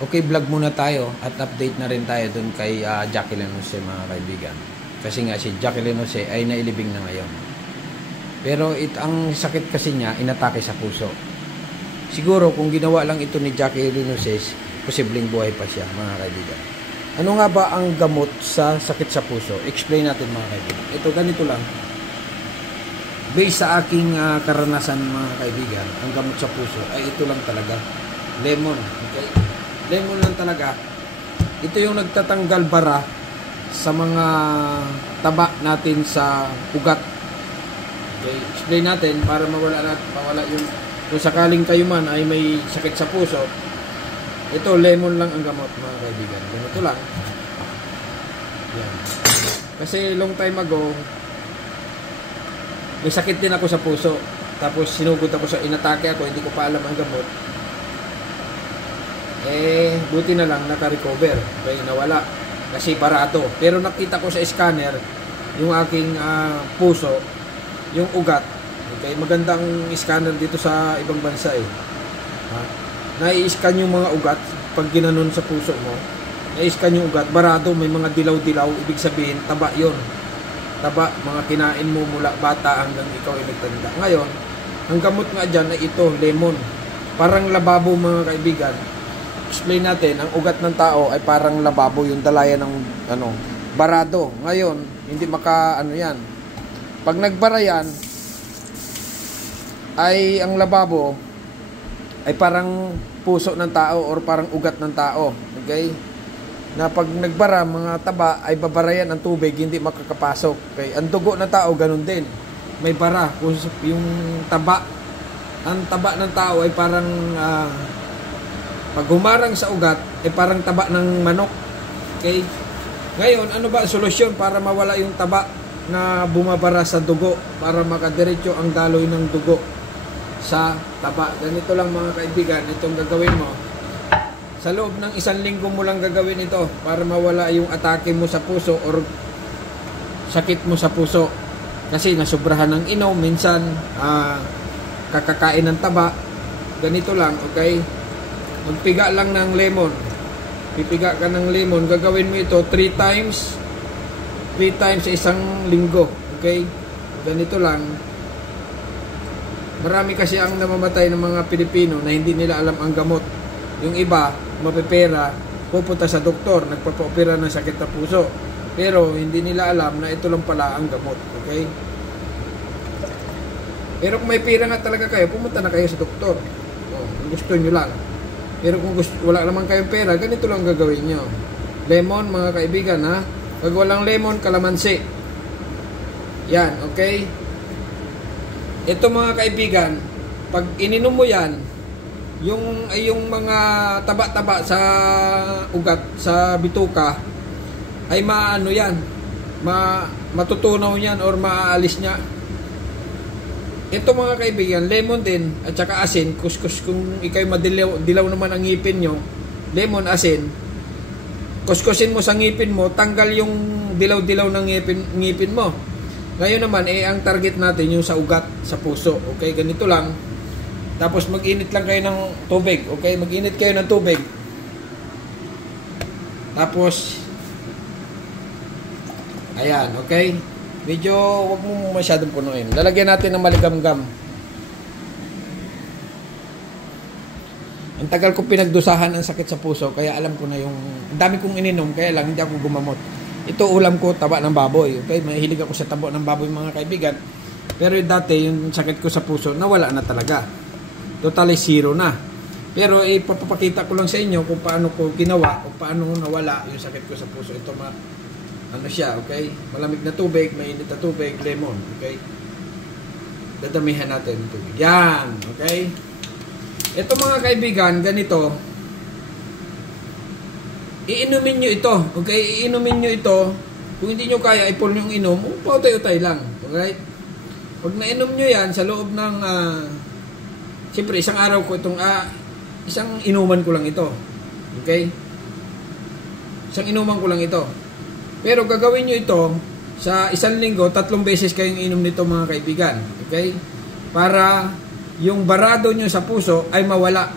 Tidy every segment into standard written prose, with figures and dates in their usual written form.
Okay, vlog muna tayo at update na rin tayo dun kay Jacqueline Jose, mga kaibigan. Kasi nga si Jacqueline Jose ay nailibing na ngayon. Pero ang sakit kasi niya, inatake sa puso. Siguro kung ginawa lang ito ni Jacqueline Jose, posibleng buhay pa siya, mga kaibigan. Ano nga ba ang gamot sa sakit sa puso? Explain natin, mga kaibigan. Ito, ganito lang. Based sa aking karanasan, mga kaibigan, ang gamot sa puso ay ito lang talaga. Lemon. Okay? Lemon lang talaga. Ito yung nagtatanggal bara sa mga taba natin sa ugat. Okay, explain natin para mawala yung kung sakaling kayo man ay may sakit sa puso. Ito, lemon lang ang gamot, mga kaibigan. Ganito lang. Yan. Kasi long time ago, may sakit din ako sa puso. Tapos sinugod ako inatake ako, hindi ko pa alam ang gamot. Buti na lang naka-recover. Okay, nawala. Kasi barato. Pero nakita ko sa scanner yung aking puso, yung ugat. Okay, magandang scanner dito sa ibang bansa eh. Nai-scan yung mga ugat pag ginanon sa puso mo. Nai-scan yung ugat, barato, may mga dilaw-dilaw, ibig sabihin taba 'yon. Taba, mga kinain mo mula bata hanggang ikaw ay nagtanda. Ngayon, ang gamot nga diyan ay ito, lemon. Parang lababo, mga kaibigan. Explain natin, ang ugat ng tao ay parang lababo, yung dalayan ng barado. Ngayon, hindi yan. Pag nagbara yan, ay ang lababo ay parang puso ng tao or parang ugat ng tao. Okay? Na pag nagbara, mga taba ay babarayan ang tubig, hindi makakapasok. Okay? Ang dugo ng tao, ganun din. May bara. Yung taba, ang taba ng tao ay parang pag humarang sa ugat, ay parang taba ng manok. Okay? Ngayon, ano ba ang solusyon para mawala yung taba na bumabara sa dugo, para makadiretso ang daloy ng dugo sa taba? Ganito lang, mga kaibigan, itong gagawin mo. Sa loob ng 1 linggo mo lang gagawin ito para mawala yung atake mo sa puso or sakit mo sa puso. Kasi nasubrahan ng inom, minsan kakakain ng taba. Ganito lang, okay? Magpiga lang ng lemon. Pipiga ka ng lemon. Gagawin mo ito 3 times. 3 times sa 1 linggo. Okay? Ganito lang. Marami kasi ang namamatay ng mga Pilipino na hindi nila alam ang gamot. Yung iba, mapipera, pupunta sa doktor, nagpapa-opera ng sakit na puso. Pero hindi nila alam na ito lang pala ang gamot. Okay? Pero kung may pera nga talaga kayo, pumunta na kayo sa doktor. Gusto nyo lang. Pero kung wala naman kayong pera, ganito lang gagawin nyo. Lemon, mga kaibigan, ha? Pag walang lemon, kalamansi. Yan, okay? Ito, mga kaibigan, pag ininom mo yan, yung mga taba-taba sa ugat, sa bituka, ay maano yan, matutunaw yan or maaalis niya. Ito, mga kaibigan, lemon din at saka asin, kuskus. Kung ikay dilaw naman ang ngipin nyo, lemon, asin, kuskusin mo sa ngipin mo, tanggal yung dilaw-dilaw ng ngipin mo. Ngayon naman, ang target natin yung sa ugat, sa puso. Okay, ganito lang. Tapos mag-init lang kayo ng tubig. Okay, mag-init kayo ng tubig. Tapos, ayan, okay. Medyo wag mo masyadong punuin. Lalagyan natin ng maligamgam. Ang tagal ko pinagdusahan ang sakit sa puso, kaya alam ko na ang dami kong ininom, kaya lang hindi ako gumamot. Ito ulam ko, taba ng baboy. Okay, mahilig ako sa taba ng baboy, mga kaibigan. Pero dati yung sakit ko sa puso nawala na talaga. Totally zero na. Pero ipapakita ko lang sa inyo kung paano ko ginawa, kung paano nawala yung sakit ko sa puso. Ito siya, okay? Malamig na tubig, mainit na tubig, lemon, okay? Dadamihan natin yung tubig. Yan, okay? Ito, mga kaibigan, ganito. Iinumin nyo ito, okay? Iinumin nyo ito. Kung hindi nyo kaya, ipon yung inom, pautay-utay lang, okay? Pag nainom nyo yan, sa loob ng, siyempre, isang araw ko itong, isang inuman ko lang ito, okay? Isang inuman ko lang ito. Pero gagawin nyo ito sa 1 linggo, 3 beses kayong inom nito, mga kaibigan. Okay? Para yung barado nyo sa puso ay mawala.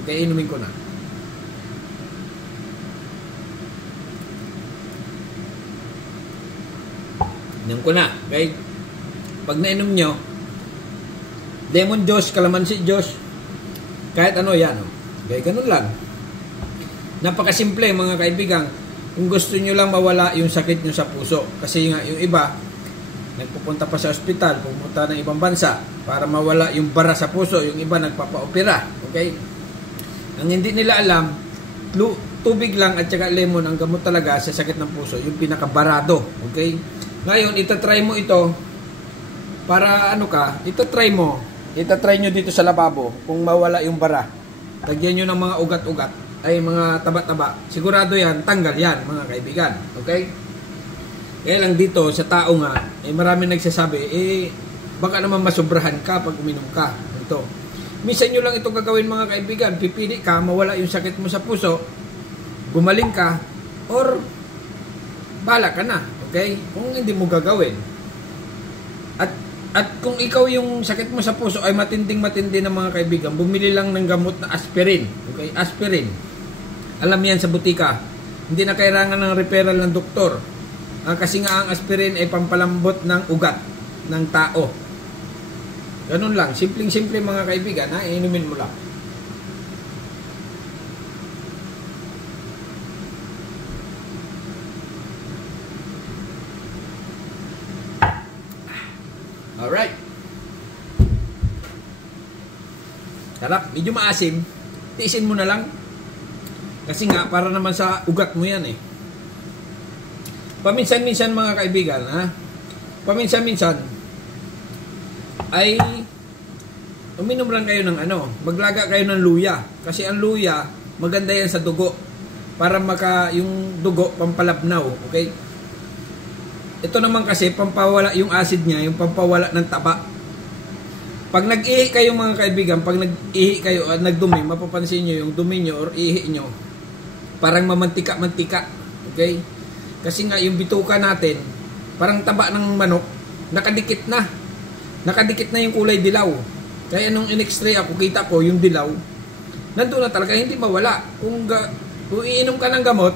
Okay, inumin ko na. Inom ko na. Okay? Pag nainom nyo, lemon juice, calamansi juice, kahit ano yan. Okay, ganun lang. Napakasimple mga kaibigan. Kung gusto nyo lang mawala yung sakit nyo sa puso. Kasi nga yung iba, nagpupunta pa sa ospital, pumunta ng ibang bansa para mawala yung bara sa puso. Yung iba nagpapa-opera. Okay? Ang hindi nila alam, tubig lang at saka lemon ang gamot talaga sa sakit ng puso. Yung pinakabarado. Okay? Ngayon, itatry mo ito para ano ka, itatry nyo dito sa lababo kung mawala yung bara. Tagyan nyo ng mga ugat-ugat, ay mga taba-taba. Sigurado yan, tanggal yan mga kaibigan. Okay? Kaya lang dito sa tao nga, marami nagsasabi, baka naman masobrahan ka pag uminom ka. Ito. Minsan nyo lang ito gagawin mga kaibigan. Pipili ka, mawala yung sakit mo sa puso, gumaling ka, or bala ka na. Okay? Kung hindi mo gagawin. At kung ikaw yung sakit mo sa puso ay matinding-matindi ng mga kaibigan, bumili lang ng gamot na aspirin. Okay? Aspirin. Alam yan sa butika. Hindi na kailangan ng referral ng doktor. Kasi nga ang aspirin ay pampalambot ng ugat ng tao. Ganun lang. Simpleng-simple mga kaibigan. Inumin mo lang. Alright. Sarap. Medyo maasim. Tiisin mo na lang. Kasi nga, para naman sa ugat mo yan Paminsan-minsan mga kaibigan, paminsan-minsan, ay uminom lang kayo ng maglaga kayo ng luya. Kasi ang luya, maganda yan sa dugo. Para yung dugo, pampalabnaw. Okay? Ito naman kasi, pampawala yung acid niya, yung pampawala ng taba. Pag nag-ihi kayo mga kaibigan, pag nag-ihi kayo at nagdumi, mapapansin nyo yung dumi nyo or ihi nyo, parang mamantika-mantika. Okay? Kasi nga yung bituka natin, parang taba ng manok, nakadikit na. Nakadikit na yung kulay dilaw. Kaya nung in-x-ray ako, kita ko yung dilaw, nandun na talaga, hindi mawala. Kung iinom ka ng gamot,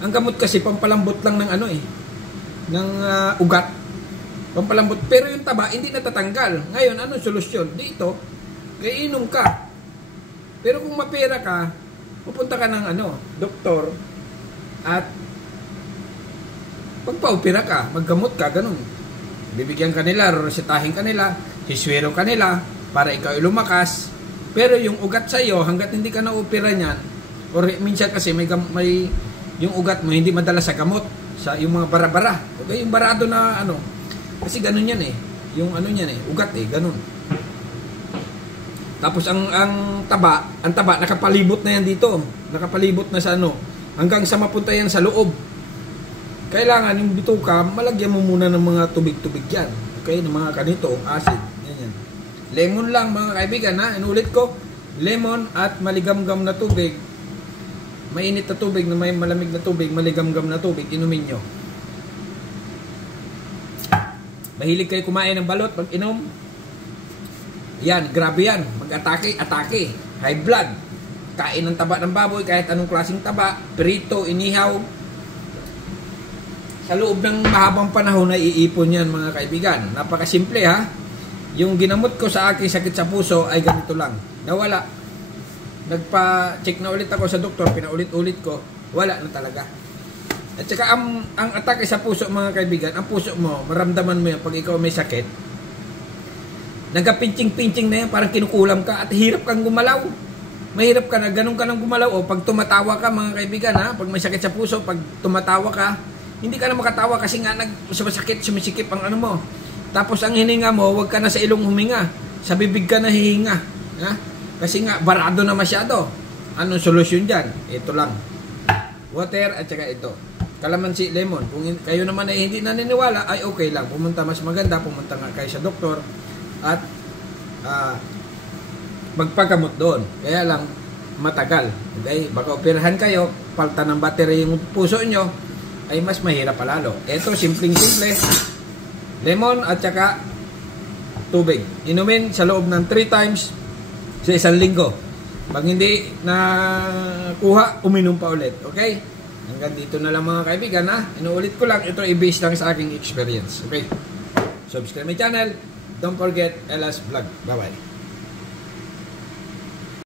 ang gamot kasi pampalambot lang ng ng ugat, pampalambot, pero yung taba hindi natatanggal. Ngayon, anong solusyon? Dito, iinom ka. Pero kung mapera ka, pupunta ka ng doktor at pagpa-opera ka, maggamot ka, ganun. Bibigyan ka nila, resetahin ka nila, hiswero ka nila para ikaw lumakas. Pero yung ugat sa iyo, hanggat hindi ka na-opera niyan, or minsan kasi may yung ugat mo hindi madala sa gamot, sa yung mga bara-bara. Okay, yung barado na kasi ganun yan yung niyan ugat ganun. Tapos ang taba nakapalibot na yan dito. Nakapalibot na sa hanggang sa mapunta yan sa loob. Kailangan yung bituka, malagyan mo muna ng mga tubig-tubig yan. Okay, ng mga ganito, acid. Yan. Lemon lang mga kaibigan inulit ko, lemon at maligamgam na tubig. Mainit na tubig na may malamig na tubig, maligamgam na tubig, inumin nyo. Mahilig kayo kumain ng balot pag inom. Yan, grabe yan. Mag-atake. High blood. Kain ng taba ng baboy, kahit anong klaseng taba. Prito, inihaw. Sa loob ng mahabang panahon na iipon yan mga kaibigan. Napakasimple Yung ginamot ko sa aking sakit sa puso ay ganito lang. Nawala. Nagpa-check na ulit ako sa doktor, pinaulit-ulit ko, wala na talaga. At saka ang atake sa puso mga kaibigan, ang puso mo, maramdaman mo yan pag ikaw may sakit. Nagka-pinching-pinching na yan, parang kinukulam ka at hirap kang gumalaw. Mahirap ka na, ganun ka nang gumalaw. O pag tumatawa ka mga kaibigan pag may sakit sa puso, pag tumatawa ka, hindi ka na makatawa kasi nga sumisikip ang mo. Tapos ang hininga mo, wag ka na sa ilong huminga. Sa bibig ka na hihinga. Kasi nga, barado na masyado. Anong solusyon dyan? Ito lang. Water at saka ito. Calamansi, lemon. Kung kayo naman ay hindi naniniwala, ay okay lang. Pumunta mas maganda, pumunta nga kayo sa doktor at magpagamot doon. Kaya lang, matagal. Okay? Baka operahan kayo, palta ng battery yung puso nyo, ay mas mahirap palalo. Ito, simpleng-simple. Lemon at saka tubig. Inumin sa loob ng 3 times sa isang linggo. Pag hindi na kuha, uminom pa ulit. Okay? Hanggang dito na lang mga kaibigan ha. Inuulit ko lang, ito i-base lang sa aking experience. Okay? Subscribe my channel. Don't forget LS Vlog. Bye-bye.